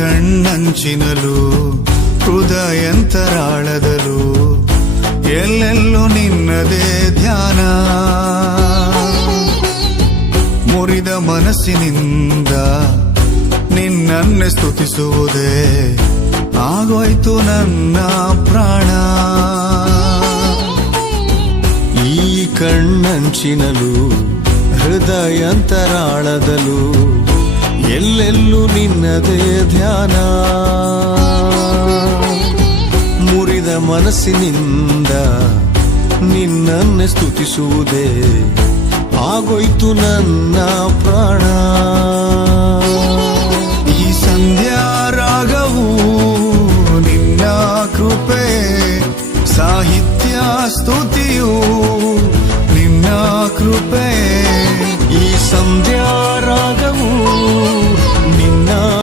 ಕಣ್ಣಂಚಿನಲು ಹೃದಯಂತರಾಳದಲು ಎಲ್ಲೆಲ್ಲೂ ನಿನ್ನದೇ ಧ್ಯಾನ. ಮುರಿದ ಮನಸ್ಸಿನಿಂದ ನಿನ್ನನ್ನೇ ಸ್ತುತಿಸುವುದೇ ಆಗೋಯ್ತು ನನ್ನ ಪ್ರಾಣ. ಈ ಕಣ್ಣಂಚಿನಲು ಹೃದಯಂತರಾಳದಲು ಎಲ್ಲೆಲ್ಲೂ ನಿನ್ನದೇ ಧ್ಯಾನ. ಮುರಿದ ಮನಸ್ಸಿನಿಂದ ನಿನ್ನನ್ನೇ ಸ್ತುತಿಸುವುದೇ ಆಗೋಯ್ತು ನನ್ನ ಪ್ರಾಣ. ಈ ಸಂಧ್ಯಾ ರಾಗವು ನಿನ್ನ ಕೃಪೆ, ಸಾಹಿತ್ಯ ಸ್ತುತಿಯು